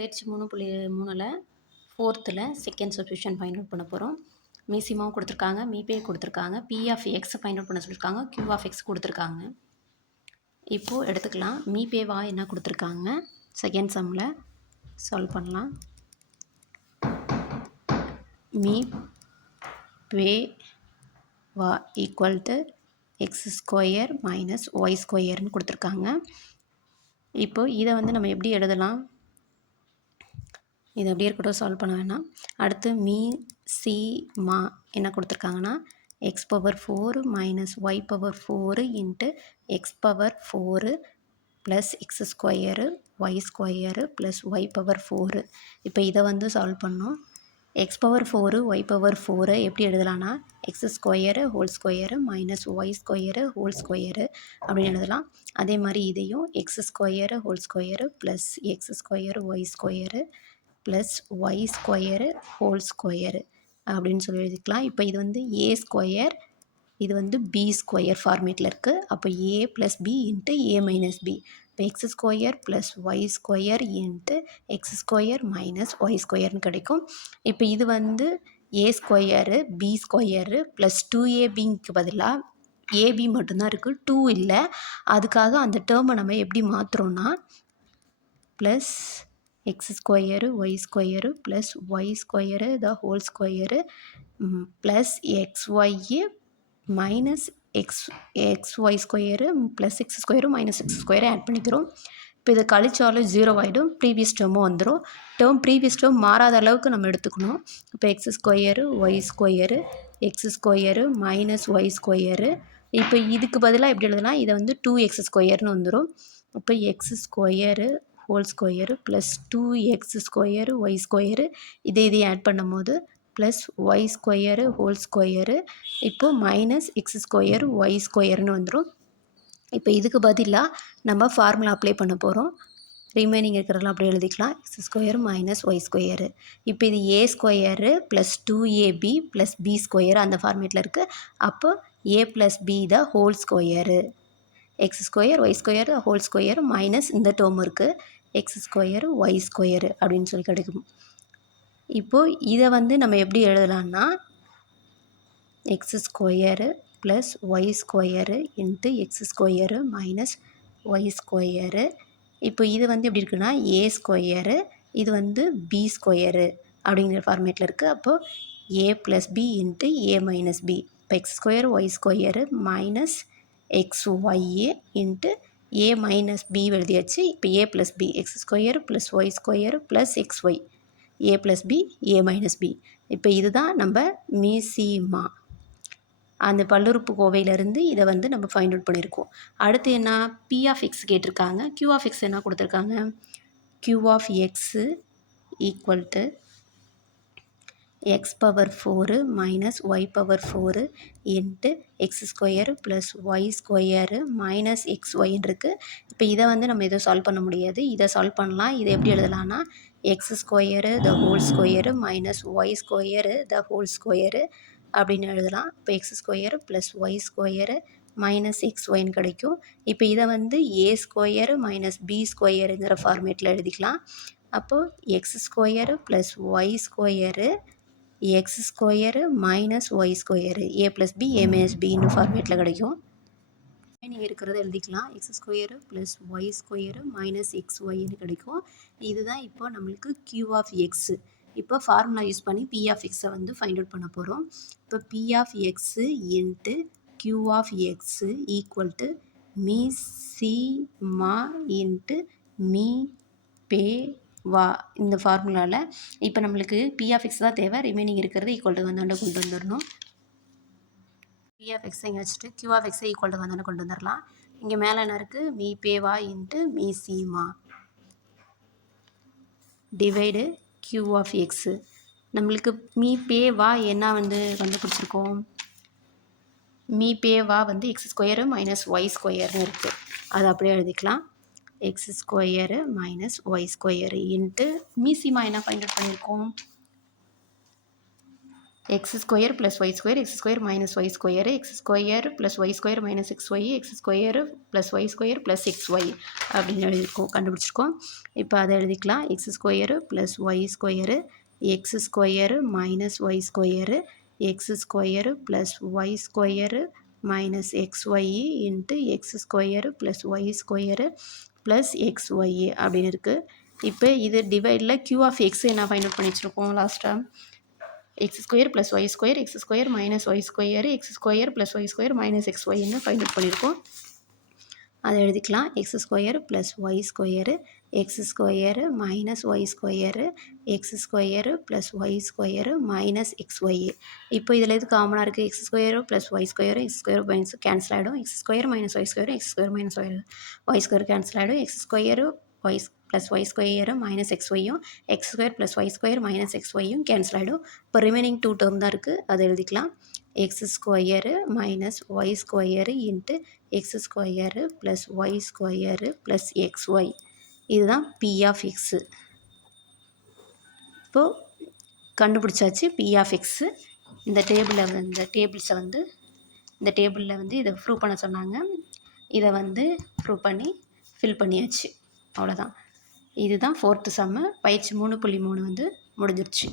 பயிற்சி மூணு புள்ளி மூணில் ஃபோர்த்தில் செகண்ட் சப்ஸ்டியூஷன் ஃபைண்ட் அவுட் பண்ண போகிறோம் மீசிமாவும் கொடுத்துருக்காங்க மீபே கொடுத்துருக்காங்க P of X find out பண்ண சொல்லியிருக்காங்க கியூ ஆஃப் எக்ஸ் கொடுத்துருக்காங்க. இப்போது எடுத்துக்கலாம். மீபேவா என்ன கொடுத்துருக்காங்க? செகண்ட் சம்மில் சால்வ் பண்ணலாம். மீ பே வா equal to X square minus Y ஸ்கொயர்னு கொடுத்துருக்காங்க. இப்போ இதை வந்து நம்ம எப்படி எழுதலாம்? இது அப்படியே இருக்கட்டும் சால்வ் பண்ண வேணாம். அடுத்து மீ சி மா என்ன கொடுத்துருக்காங்கன்னா X power four minus Y power four into X power four plus X square Y square plus Y power four இப்போ இதை வந்து சால்வ் பண்ணோம். X power four Y power four எப்படி எழுதலாம்னா X square whole square minus Y square whole square அப்படின்னு எழுதலாம். அதே மாதிரி இதையும் X square whole square plus X square Y square plus Y square whole square அப்படின்னு சொல்லி எழுதிக்கலாம். இப்போ இது வந்து ஏ ஸ்கொயர் இது வந்து பி ஸ்கொயர் ஃபார்மேட்டில் இருக்குது அப்போ A plus B into A minus B இப்போ X square plus Y square into X square minus Y ஸ்கொயர்னு கிடைக்கும். இப்போ இது வந்து A square B square plus two ஏபிங்க்கு பதிலாக ஏபி மட்டும்தான் இருக்குது டூ இல்லை. அதுக்காக அந்த டேர்மை நம்ம எப்படி மாற்றுறோன்னா plus X square Y square plus Y square the whole square plus X Y minus X X Y square plus X square minus X square add பண்ணிக்கிறோம். இப்போ இதை கழிச்சாலும் ஜீரோ ஆகிடும் ப்ரீவியஸ் டேர்மும் வந்துடும் டேர்ம் ப்ரீவியஸ் டேர்ம் மாறாத அளவுக்கு நம்ம எடுத்துக்கணும். இப்போ X square Y square X square minus Y square. இப்போ இதுக்கு பதிலாக எப்படி எழுதலாம் இதை வந்து டூ எக்ஸ் ஸ்கொயர்னு வந்துடும் இப்போ X square whole square plus two X square Y square இதை இதை ஆட் பண்ணும் போது plus Y square whole square இப்போது மைனஸ் எக்ஸ் ஸ்கொயரு ஒய் ஸ்கொயர்னு வந்துடும் இப்போ இதுக்கு பதிலாக நம்ம ஃபார்முலா அப்ளை பண்ண போகிறோம் ரிமைனிங் இருக்கிறதெல்லாம் அப்படியே எழுதிக்கலாம். X square minus Y square இப்போ இது A square plus two AB plus B square அந்த ஃபார்மேட்டில் இருக்குது அப்போ A plus B the whole square X square Y square whole square minus இந்த டேர்ம் இருக்குது எக்ஸ் ஸ்கொயர் ஒய் ஸ்கொயரு அப்படின்னு சொல்லி கிடைக்கும். இப்போது இதை வந்து நம்ம எப்படி எழுதலாம்னா X square plus Y square into X square minus Y square இப்போ இது வந்து எப்படி இருக்குன்னா ஏ ஸ்கொயரு இது வந்து பி ஸ்கொயரு அப்படிங்கிற ஃபார்மேட்டில் இருக்குது அப்போது A plus B into A minus B இப்போ X square Y square minus X Y A into A minus B எழுதியாச்சு. இப்போ A plus B X square plus Y square plus X Y A plus B A minus B இப்போ இதுதான் நம்ம மீசிமா. அந்த பல்லுறுப்பு கோவையிலேருந்து இதை வந்து நம்ம ஃபைண்ட் அவுட் பண்ணியிருக்கோம். அடுத்து என்ன? பி ஆஃப் எக்ஸ் கேட்டிருக்காங்க. கியூ ஆஃப் எக்ஸ் என்ன கொடுத்துருக்காங்க? Q of X equal to X power four minus Y power four into X square plus Y square minus X ஒய்ன்னு இருக்குது இப்போ இதை வந்து நம்ம எதுவும் சால்வ் பண்ண முடியாது. இதை சால்வ் பண்ணலாம். இதை எப்படி எழுதலாம்னா X square the whole square minus Y square the whole square அப்படின்னு எழுதலாம். இப்போ X square plus Y square minus X ஒய்ன்னு கிடைக்கும். இப்போ இதை வந்து ஏ ஸ்கொயரு மைனஸ் பி ஸ்கொயருங்கிற ஃபார்மேட்டில் எழுதிக்கலாம். அப்போது X square plus Y square X square minus Y square A plus B A minus பின்னு ஃபார்மேட்டில் கிடைக்கும். நீங்கள் இருக்கிறத எழுதிக்கலாம். X square plus Y square minus X ஒய்னு கிடைக்கும். இதுதான் இப்போ நம்மளுக்கு கியூ ஆஃப் எக்ஸு இப்போ ஃபார்முலா யூஸ் பண்ணி பி ஆஃப் எக்ஸை வந்து ஃபைண்ட் அவுட் பண்ண போகிறோம் இப்போ P of X into Q of X equal to me சி மா இன்ட்டு மீ பே வா இந்த ஃபார்முலாவில் இப்போ நம்மளுக்கு பி ஆஃப் எக்ஸ் தான் தேவை. ரிமைனிங் இருக்கிறது ஈக்குவல் டு வந்தாண்ட கொண்டு வந்துடணும் பி ஆஃப் இங்கே வச்சுட்டு கியூ ஆஃப் எக்ஸை ஈக்குவல் டு வந்தாண்ட கொண்டு வந்துடலாம் இங்கே மேலே என்ன இருக்குது மீ பேவா இன்ட்டு மீ சீமா டிவைடு கியூ ஆஃப் எக்ஸு நம்மளுக்கு மீ பேவா என்ன வந்து கண்டுபிடிச்சிருக்கோம் மீ பேவா வந்து எக்ஸ் ஸ்கொயரு மைனஸ் ஒய் ஸ்கொயர்னு இருக்குது அதை அப்படியே எழுதிக்கலாம். X square minus Y square into மீசிமா என்ன ஃபைண்ட் அவுட் பண்ணியிருக்கோம் X square plus Y square X square minus Y square X square plus Y square minus X Y X square plus Y square plus X Y அப்படின்னு எழுதியிருக்கோம் கண்டுபிடிச்சிருக்கோம் இப்போ அதை எழுதிக்கலாம். X square plus Y square X square minus Y square X square plus Y square minus X Y into X square plus Y square plus X Y அப்படின்னு இருக்குது இப்போ இது டிவைடில் க்யூ ஆஃப் எக்ஸ் என்ன ஃபைண்ட் அவுட் பண்ணி வச்சுருக்கோம் லாஸ்ட்டாக X square plus Y square X square minus Y square X square plus Y square minus X ஒய்ன்னு find out பண்ணியிருக்கோம் அதை எழுதிக்கலாம். X square plus Y square X square minus Y square X square plus Y square minus X Y இப்போ இதில் எது காமனாக இருக்குது X square plus Y square X square minus cancel ஆகிடும் X square minus Y square X square minus Y Y square cancel ஆகிடும் X square Y plus Y ஸ்கொயரும் minus X ஒய்யும் X square plus Y square minus X ஒய்யும் cancel ஆகிடும் இப்போ remaining two term தான் இருக்குது அதை எழுதிக்கலாம் X square minus Y square into X square plus Y square plus X Y இதுதான் B of x இப்போது கண்டுபிடிச்சாச்சு B of x இந்த டேபிளில் இந்த டேபிள்ஸை வந்து இந்த டேபிளில் வந்து இதை ப்ரூவ் பண்ண சொன்னாங்க. இதை வந்து ப்ரூவ் பண்ணி ஃபில் பண்ணியாச்சு. அவ்வளோதான் இதுதான் ஃபோர்த்து செம்மு பயிற்சி மூணு புள்ளி மூணு வந்து முடிஞ்சிருச்சு.